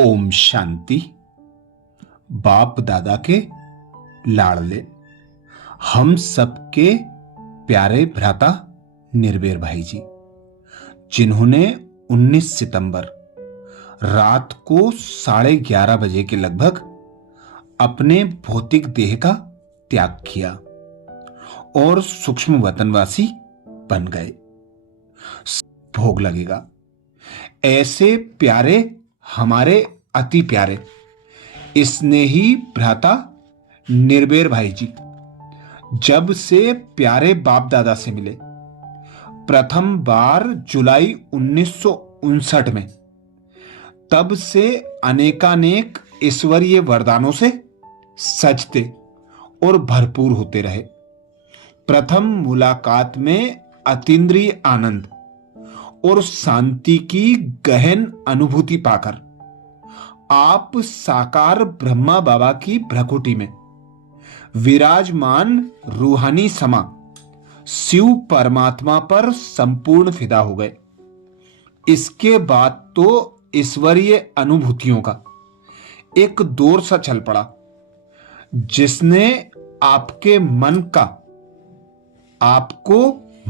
ओम शांति। बाप दादा के लाडले हम सबके प्यारे भ्राता निर्भय भाई जी, जिन्होंने 19 सितंबर रात को 11:30 बजे के लगभग अपने भौतिक देह का त्याग किया और सूक्ष्म वतनवासी बन गए। भोग लगेगा। ऐसे प्यारे, हमारे अति प्यारे स्नेही भ्राता निर्भय भाई जी जब से प्यारे बाप दादा से मिले, प्रथम बार जुलाई 1959 में, तब से अनेकानेक ईश्वरीय वरदानों से सजते और भरपूर होते रहे। प्रथम मुलाकात में अतीन्द्रिय आनंद और शांति की गहन अनुभूति पाकर आप साकार ब्रह्मा बाबा की भ्रकुटी में विराजमान रूहानी समा शिव परमात्मा पर संपूर्ण फिदा हो गए। इसके बाद तो ईश्वरीय अनुभूतियों का एक दौर सा चल पड़ा, जिसने आपको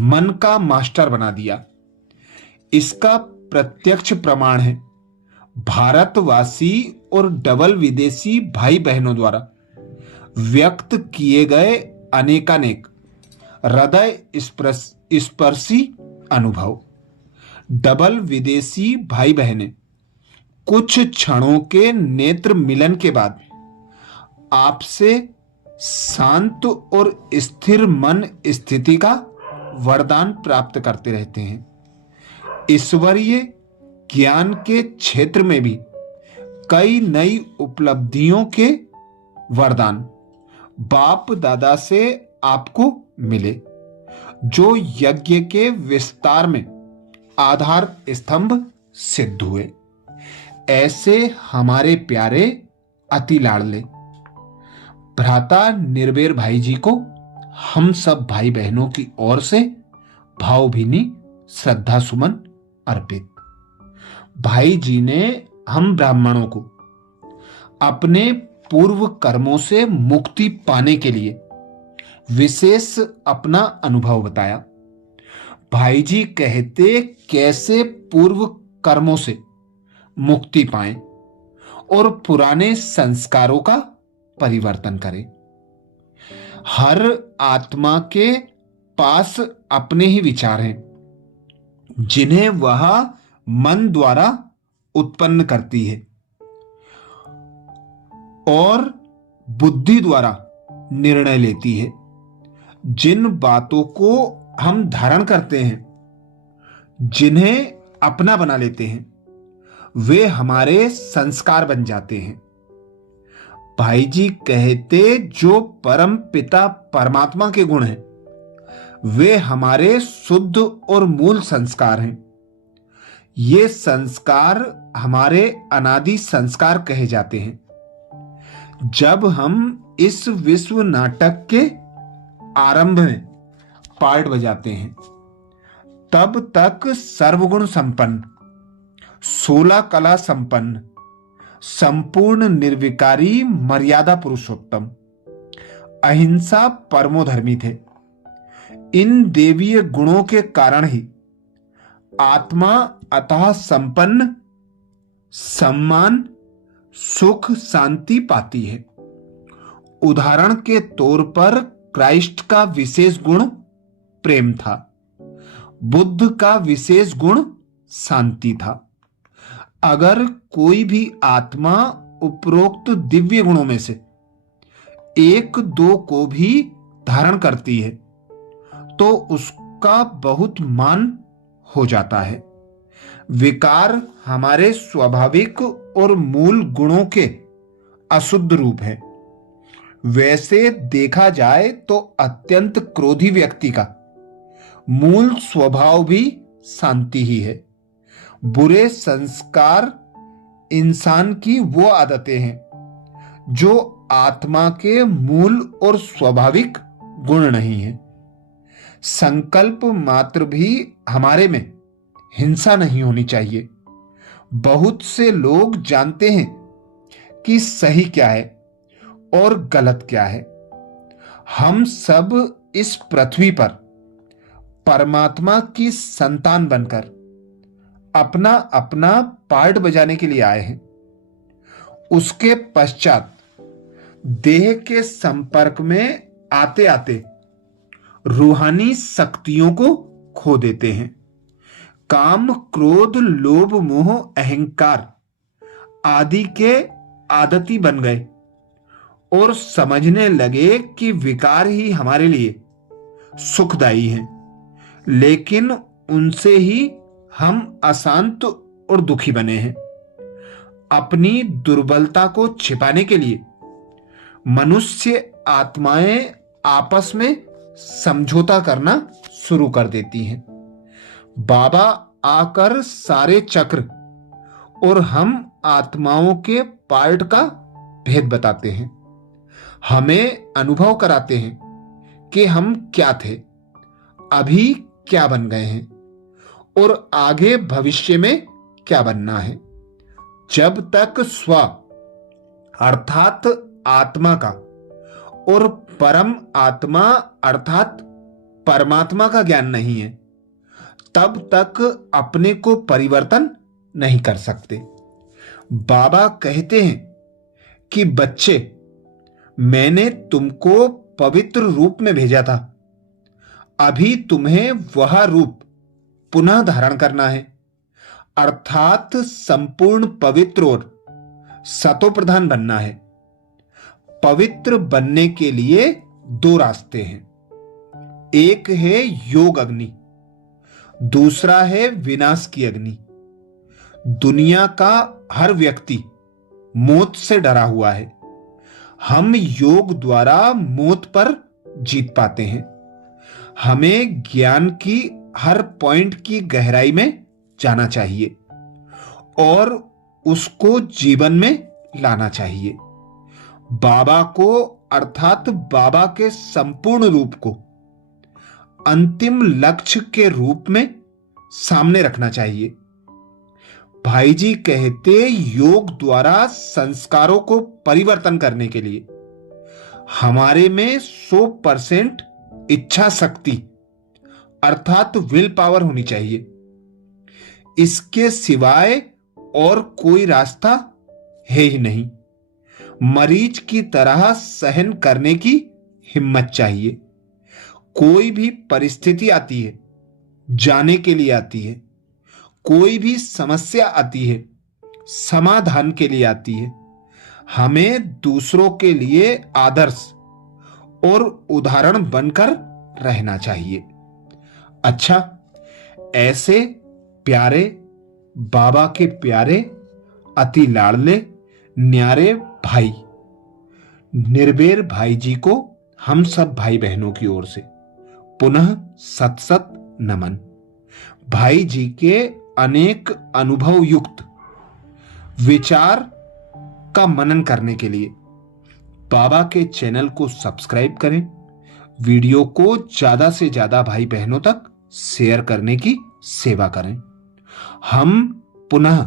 मन का मास्टर बना दिया। इसका प्रत्यक्ष प्रमाण है भारतवासी और डबल विदेशी भाई बहनों द्वारा व्यक्त किए गए अनेकानेक हृदय स्पर्शी अनुभव। डबल विदेशी भाई बहनें कुछ क्षणों के नेत्र मिलन के बाद आपसे शांत और स्थिर मन स्थिति का वरदान प्राप्त करते रहते हैं। ईश्वरीय ज्ञान के क्षेत्र में भी कई नई उपलब्धियों के वरदान बाप दादा से आपको मिले, जो यज्ञ के विस्तार में आधार स्तंभ सिद्ध हुए। ऐसे हमारे प्यारे अति लाडले भ्राता निर्भय भाई जी को हम सब भाई बहनों की ओर से भावभीनी श्रद्धा सुमन अर्पित। भाई जी ने हम ब्राह्मणों को अपने पूर्व कर्मों से मुक्ति पाने के लिए विशेष अपना अनुभव बताया। भाई जी कहते कैसे पूर्व कर्मों से मुक्ति पाएं और पुराने संस्कारों का परिवर्तन करें। हर आत्मा के पास अपने ही विचार हैं, जिन्हें वह मन द्वारा उत्पन्न करती है और बुद्धि द्वारा निर्णय लेती है। जिन बातों को हम धारण करते हैं, जिन्हें अपना बना लेते हैं, वे हमारे संस्कार बन जाते हैं। भाई जी कहते जो परम पिता परमात्मा के गुण हैं, वे हमारे शुद्ध और मूल संस्कार हैं। ये संस्कार हमारे अनादि संस्कार कहे जाते हैं। जब हम इस विश्व नाटक के आरंभ में पार्ट बजाते हैं, तब तक सर्वगुण संपन्न, 16 कला संपन्न, संपूर्ण निर्विकारी मर्यादा पुरुषोत्तम, अहिंसा परमोधर्मी थे। इन देवीय गुणों के कारण ही आत्मा अतः संपन्न, सम्मान, सुख, शांति पाती है। उदाहरण के तौर पर क्राइस्ट का विशेष गुण प्रेम था, बुद्ध का विशेष गुण शांति था। अगर कोई भी आत्मा उपरोक्त दिव्य गुणों में से एक दो को भी धारण करती है, तो उसका बहुत मान हो जाता है। विकार हमारे स्वाभाविक और मूल गुणों के अशुद्ध रूप है। वैसे देखा जाए तो अत्यंत क्रोधी व्यक्ति का मूल स्वभाव भी शांति ही है। बुरे संस्कार इंसान की वो आदतें हैं जो आत्मा के मूल और स्वाभाविक गुण नहीं है। संकल्प मात्र भी हमारे में हिंसा नहीं होनी चाहिए। बहुत से लोग जानते हैं कि सही क्या है और गलत क्या है। हम सब इस पृथ्वी पर परमात्मा की संतान बनकर अपना अपना पार्ट बजाने के लिए आए हैं। उसके पश्चात देह के संपर्क में आते आते रूहानी शक्तियों को खो देते हैं। काम, क्रोध, लोभ, मोह, अहंकार आदि के आदती बन गए और समझने लगे कि विकार ही हमारे लिए सुखदायी हैं, लेकिन उनसे ही हम अशांत और दुखी बने हैं। अपनी दुर्बलता को छिपाने के लिए मनुष्य आत्माएं आपस में समझौता करना शुरू कर देती हैं। बाबा आकर सारे चक्र और हम आत्माओं के पार्ट का भेद बताते हैं। हमें अनुभव कराते हैं कि हम क्या थे, अभी क्या बन गए हैं और आगे भविष्य में क्या बनना है। जब तक स्व अर्थात आत्मा का और परम आत्मा अर्थात परमात्मा का ज्ञान नहीं है, तब तक अपने को परिवर्तन नहीं कर सकते। बाबा कहते हैं कि बच्चे, मैंने तुमको पवित्र रूप में भेजा था, अभी तुम्हें वह रूप पुनः धारण करना है, अर्थात संपूर्ण पवित्र और सतोप्रधान बनना है। पवित्र बनने के लिए दो रास्ते हैं, एक है योग अग्नि, दूसरा है विनाश की अग्नि। दुनिया का हर व्यक्ति मौत से डरा हुआ है। हम योग द्वारा मौत पर जीत पाते हैं। हमें ज्ञान की हर पॉइंट की गहराई में जाना चाहिए और उसको जीवन में लाना चाहिए। बाबा को अर्थात बाबा के संपूर्ण रूप को अंतिम लक्ष्य के रूप में सामने रखना चाहिए। भाई जी कहते, योग द्वारा संस्कारों को परिवर्तन करने के लिए हमारे में 100% इच्छा शक्ति अर्थात विल पावर होनी चाहिए। इसके सिवाय और कोई रास्ता है ही नहीं। मरीज की तरह सहन करने की हिम्मत चाहिए। कोई भी परिस्थिति आती है, जाने के लिए आती है। कोई भी समस्या आती है, समाधान के लिए आती है। हमें दूसरों के लिए आदर्श और उदाहरण बनकर रहना चाहिए। अच्छा, ऐसे प्यारे बाबा के प्यारे, अति लाडले, न्यारे भाई निर्भय भाई जी को हम सब भाई बहनों की ओर से पुनः सत सत नमन। भाई जी के अनेक अनुभव युक्त विचार का मनन करने के लिए बाबा के चैनल को सब्सक्राइब करें। वीडियो को ज्यादा से ज्यादा भाई बहनों तक शेयर करने की सेवा करें। हम पुनः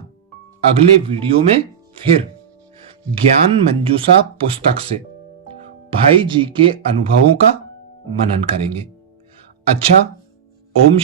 अगले वीडियो में फिर ज्ञान मंजूषा पुस्तक से भाई जी के अनुभवों का मनन करेंगे। अच्छा, ओम